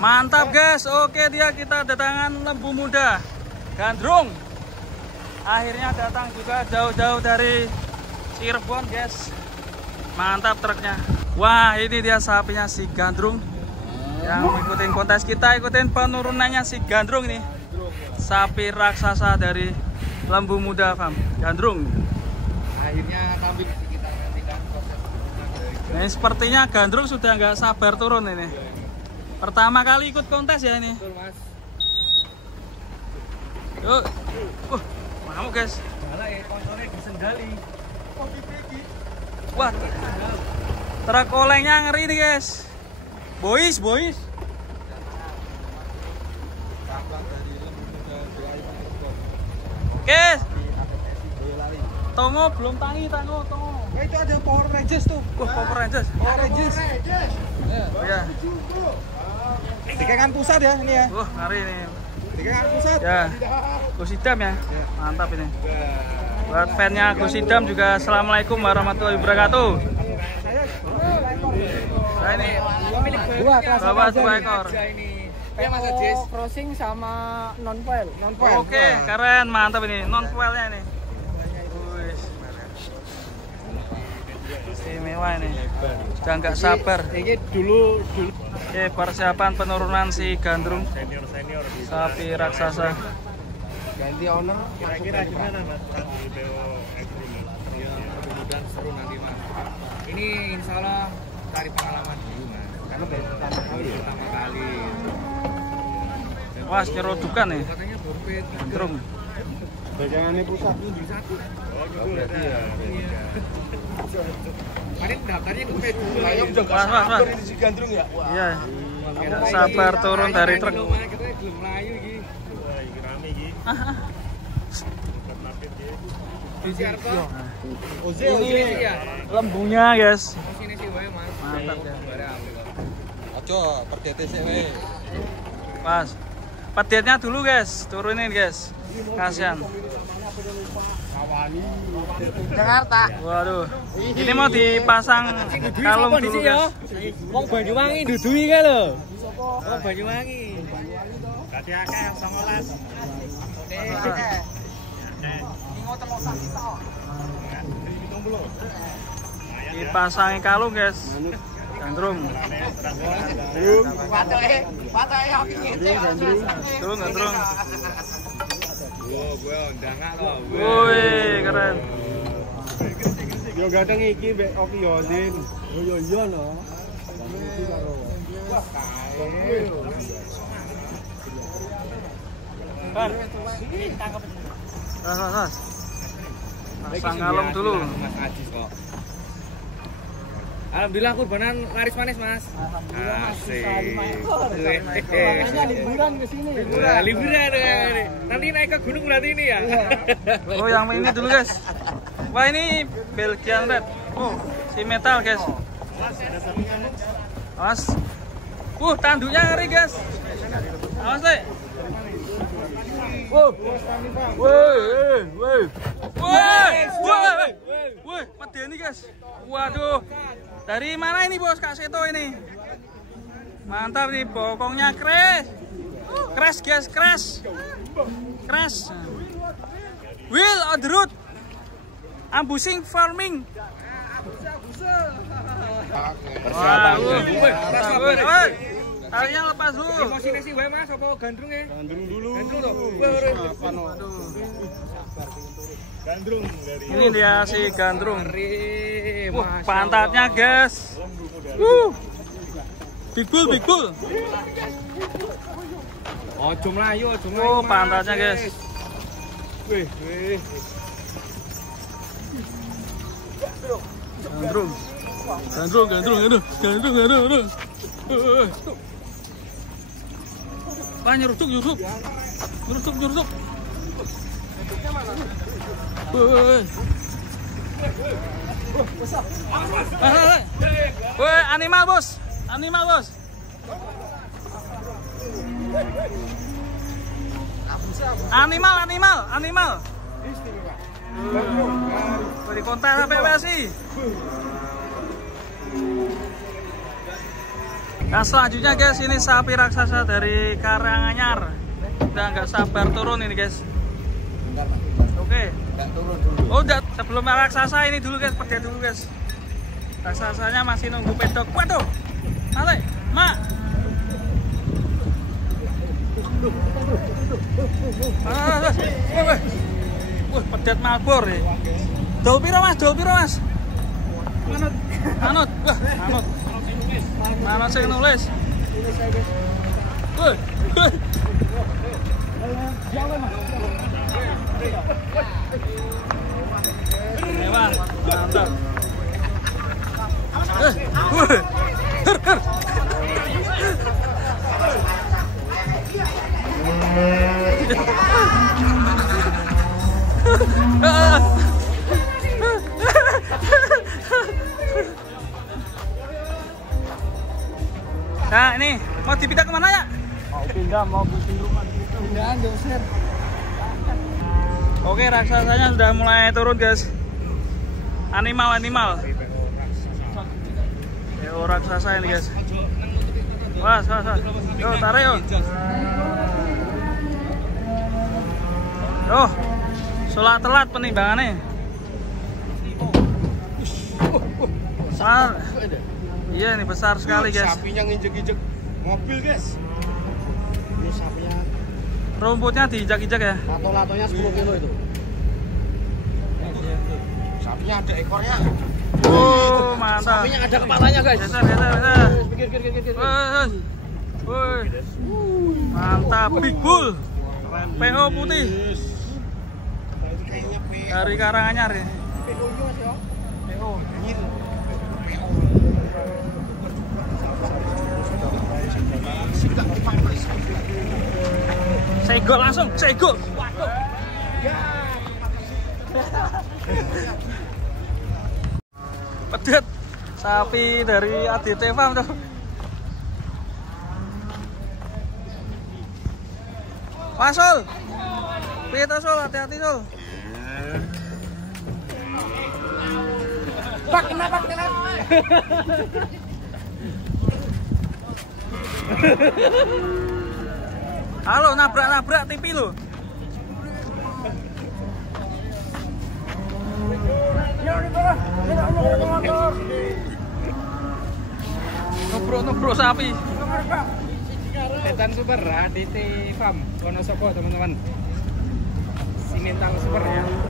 Mantap guys, oke dia kita datangan lembu muda gandrung. Akhirnya datang juga jauh-jauh dari Cirebon guys. Mantap truknya. Wah ini dia sapinya si gandrung. Yang ikutin kontes kita, ikutin penurunannya si gandrung ini. Sapi raksasa dari lembu muda fam, gandrung. Akhirnya kambing kita nantikan proses penurunan. Ini sepertinya gandrung sudah nggak sabar turun ini. Pertama kali ikut kontes ya ini. Betul mas. Yuk. Mau guys. Malah ya konsornya disendali. Wah. Truk olengnya ngeri nih guys. Boys. Guys. Tongo belum tangi, Tongo. Ya itu ada Power Rangers tuh. Power Rangers. Oh ya. Tikengan pusat ya ini ya. Ngeri ini. Tikengan pusat. Ya. Gusidam ya. Mantap ini. Buat fansnya Gusidam juga assalamualaikum warahmatullahi wabarakatuh. Nah ini. Bawa 2 ekor. Crossing sama non-foil. Oke, keren, mantap ini. Non-foilnya ini. Istimewa ini. Sudah nggak sabar. Ini dulu. Oke, persiapan penurunan si gandrung. Senior Sapi raksasa. Ganti owner. Kira-kira gimana mas? Mudah-mudahan seru nanti mas. Ini insya Allah cari pengalaman dulu mas. Karena pertama kali. Wah, nyerodukan nih. Katanya dompet. Gandrung. Bajangannya pusat. Satu. Oh gitu berarti ya. Kemarin daftarnya dompet. Mas. Si gandrung ya? Wah. Iya. Nggak sabar turun dari truk. Katanya belum melayu gitu. Wah, ini rame gitu. Di Cirebon. Ini lembunya guys. Sini sih wae mas. Mantap ya. Aco, perdete sih wae. Pas. Pedetnya dulu guys, turunin guys. Kasihan. Jakarta. Waduh. Ini mau dipasang kalung dulu guys. Wong Banyuwangi dudui kae lho. Wong Banyuwangi. Berarti akeh 19. Dipasangi kalung guys. Gandrung. Gandrung. Gue undang loh. Woi, keren. Yo ganteng iki mbek Oki Yozin. Yo iya no. Kan. Mas. Pasang kalung dulu. Mas Ajis kok. Alhamdulillah kurbanan laris manis mas. Asik. Liburan ke sini. Liburan. Nanti naik ke gunung berarti ini ya. Oh yang ini dulu guys. Wah ini Belgian Red. Oh si metal guys. Awas. Tanduknya ngeri guys. Awas deh. Woi, medeni guys. Waduh. Dari mana ini bos Kak Seto ini? Mantap nih, bokongnya crash. Crash guys, crash. Wheel on the road. Ambusing farming. Wah, talinya lepas dulu. Sini sih wae mas, apa gandrung ya? Gandrung dulu. Gandrung toh. Gandrung dari. Ini dia si gandrung. Wah, pantatnya guys. Big bull. Ojo melayu. Pantatnya guys. Wih. Gandrung. Wah, nyeruduk. Woi, animal bos. Animal. Beri konten apa sih? Yang selanjutnya guys, ini sapi raksasa dari Karanganyar. Udah nggak sabar turun ini guys. Oke. Oh, udah sebelum raksasa ini dulu guys, pedet dulu guys. Raksasanya masih nunggu pedok. Waduh. Ale, Mak. Wah, pedet mabur ya. Dol piro Mas? Dol piro Mas? Manut. Manut. Wah, manut. Mana sing nulis? Woi. Mewah, mantap. Nah ini mau dipindah kemana ya? Mau pindah, mau bikin rumah gitu. Pindahan diusir. Oke, raksasanya sudah mulai turun guys. Animal. PO raksasa ini guys. Was. Yo, tarik yo. Yo, sholat telat penimbangannya. Besar. Iya, ini besar sekali guys. Sapinya nginjek-injek mobil guys. Ini sapinya. Rumputnya diinjak-injak ya. Lato-latonya 10 kilo itu. Sapinya ada ekornya. Oh, mantap. Sapinya ada kepalanya guys. Geser. Pikir. Woi. Mantap, big bull. PO putih. Dari Karanganyar ya. PO. Segol langsung, segol. Pedet sapi dari ADT Farm tuh. Mas Sul. Piye to Sul, hati-hati Sul. Pak, kenapa kalian? Halo, nabrak TV lo. Nubruk sapi. Setan super ADT Farm Wonosobo teman-teman. Simental super ya.